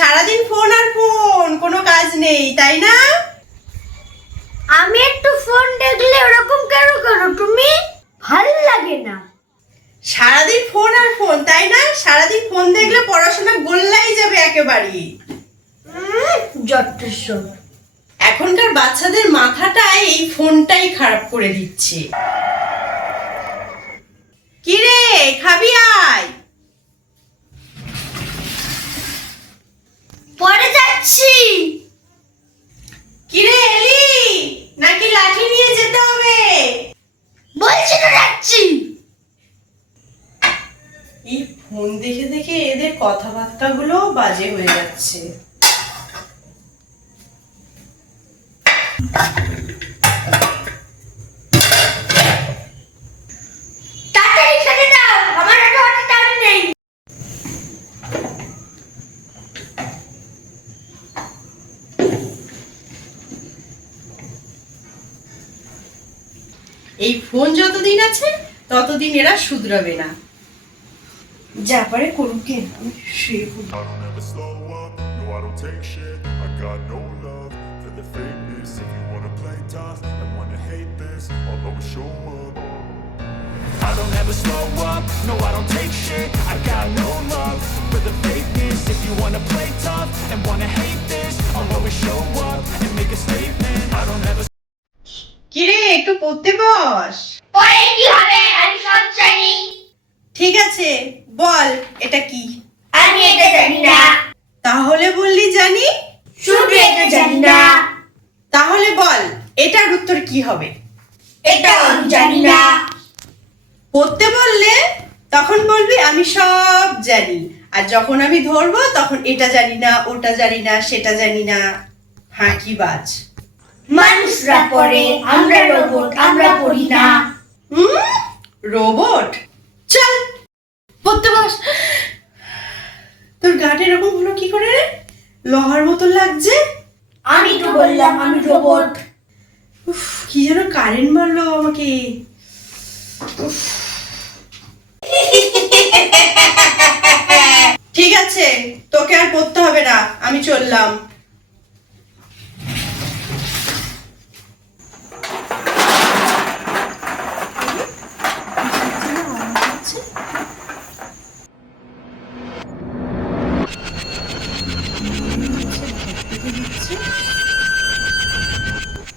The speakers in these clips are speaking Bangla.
সারাদিন ফোন আর ফোন কোনো কাজ নেই তাই না? আমি একটু ফোন দেখলে ওরকম কেন করো তুমি? ভালো লাগে না। সারাদিন ফোন আর ফোন তাই না? সারাদিন ফোন দেখলে পড়াশোনা গোল্লাই যাবে একেবারে যথেষ্ট। এখনকার বাচ্চাদের মাথাটাই এই ফোনটাই খারাপ করে দিচ্ছে কিরে খাবি আয় পরে যাচ্ছি কিরে এলি নাকি লাঠি নিয়ে যেতে হবে বলছি তো যাচ্ছি এই ফোন দেখে দেখে এদের কথাবার্তাগুলো বাজে হয়ে যাচ্ছে। এই ফোন যতদিন আছে, ততদিন এরা শুধরাবে না। যা পারে করুক গে, আমি শুয়ে পড়ি। I don't ever slow up, no I don't take shit I got no love for the fakeness If you wanna play tough and wanna hate this I'll always show up I don't ever slow up, no I don't take shit I got no love for the fakeness If you wanna play tough and wanna hate this I'll always show up and make a statement I don't ever কিরে একটু পড়তে বস পরে কি হবে আমি সব জানি ঠিক আছে বল এটা কি? আমি এটা জানি না। তাহলে বললি জানি? শুধু এটা জানি না। তাহলে বল এটার উত্তর কি হবে? এটা আমি জানি না। পড়তে বললে তখন বলবি আমি সব জানি। আর যখন আমি ধরবো তখন এটা জানি না ওটা জানি না সেটা জানি না। ফাঁকি বাজ। মানুষরা পড়ে আমরা রোবট আমরা পড়ি না। হুম? রোবট চল তোর গাটা এরকম হলো কি করে? রে লোহার মতো লাগছে? আমি তো বললাম আমি রোবট উফ কি যেন কারেন্ট মারলো আমাকে। উফ। ঠিক আছে তোকে আর পড়তে হবে না আমি চললাম।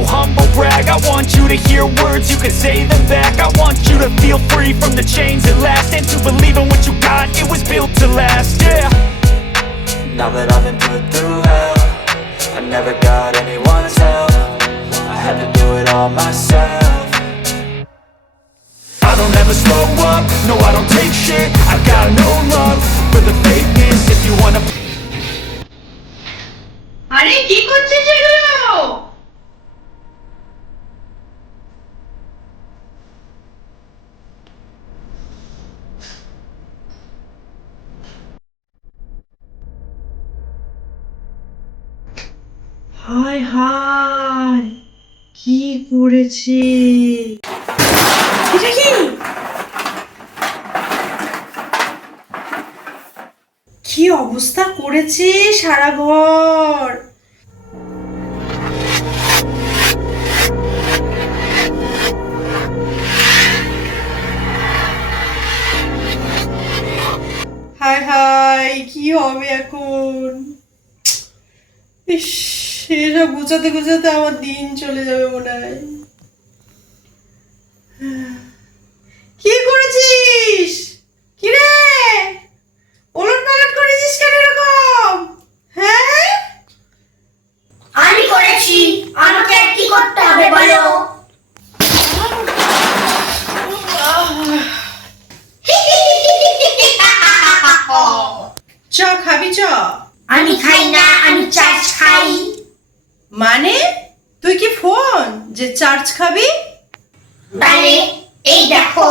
no humble brag I want you to hear words, you can say them back I want you to feel free from the chains at last And to believe in what you got, it was built to last, yeah now that I've been put through hell I never got anyone's help I had to do it all myself I don't ever slow up, no I don't take shit I got no love for the fakeness If you wanna আরে কি করছিস এগুলো হায় হায়, কি করেছে? কি? অবস্থা করেছে সারা ঘর? হায় নাই কি হবে এখন? ইস। এসব গুছাতে গুছাতে আমার দিন চলে যাবে মনে হয় কি করেছিস কি রে ওলট পালট করেছিস কেন এরকম হ্যাঁ আমি করেছি আমাকে আর কি করতে হবে বলো চ খাবি চ আমি খাই না আমি চার্জ খাই মানে তুই কি ফোন চার্জ খাবি? তাহলে এই দেখো।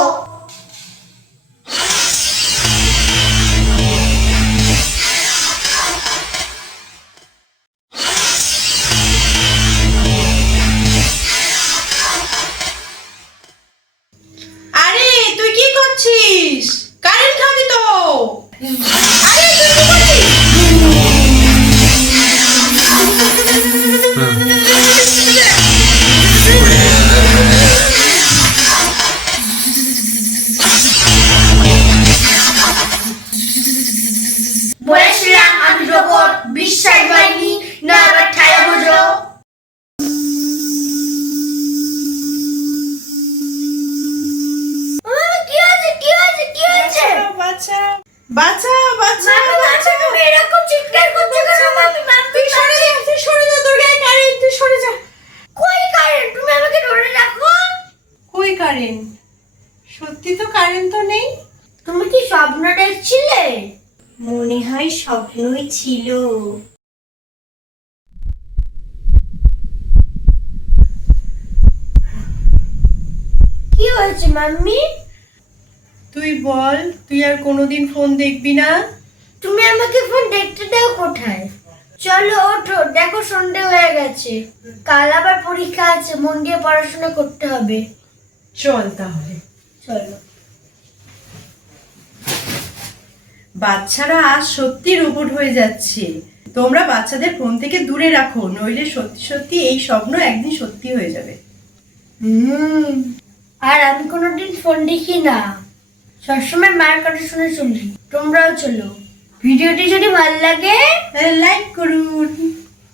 আরে তুই কি করছিস? কারেন্ট খাবি তো। আরে কারেন্ট সত্যি তো কারেন্ট তো নেই। তুমি কি স্বপ্ন দেখছিলে? মনে হয় স্বপ্নই ছিল। কি হয়েছে মাম্মি? তুই বল তুই আর কোনোদিন ফোন দেখবি না? তুমি আমাকে ফোন দেখতে দাও কোথায়? চলো ওঠো দেখো সন্ধে হয়ে গেছে। কাল আবার পরীক্ষা আছে মন দিয়ে পড়াশোনা করতে হবে। চল তাহলে। চলো। বাচ্চারা আজ সত্যি রোবট হয়ে যাচ্ছে। তোমরা বাচ্চাদের ফোন থেকে দূরে রাখো নইলে সত্যি সত্যি এই স্বপ্ন একদিন সত্যি হয়ে যাবে। হুম। আর আমি কোনোদিন ফোন দেখি না। সবসময় মায়ের কথা শুনে চলি। তোমরাও চলো। ভিডিওটি যদি ভালো লাগে লাইক করুন।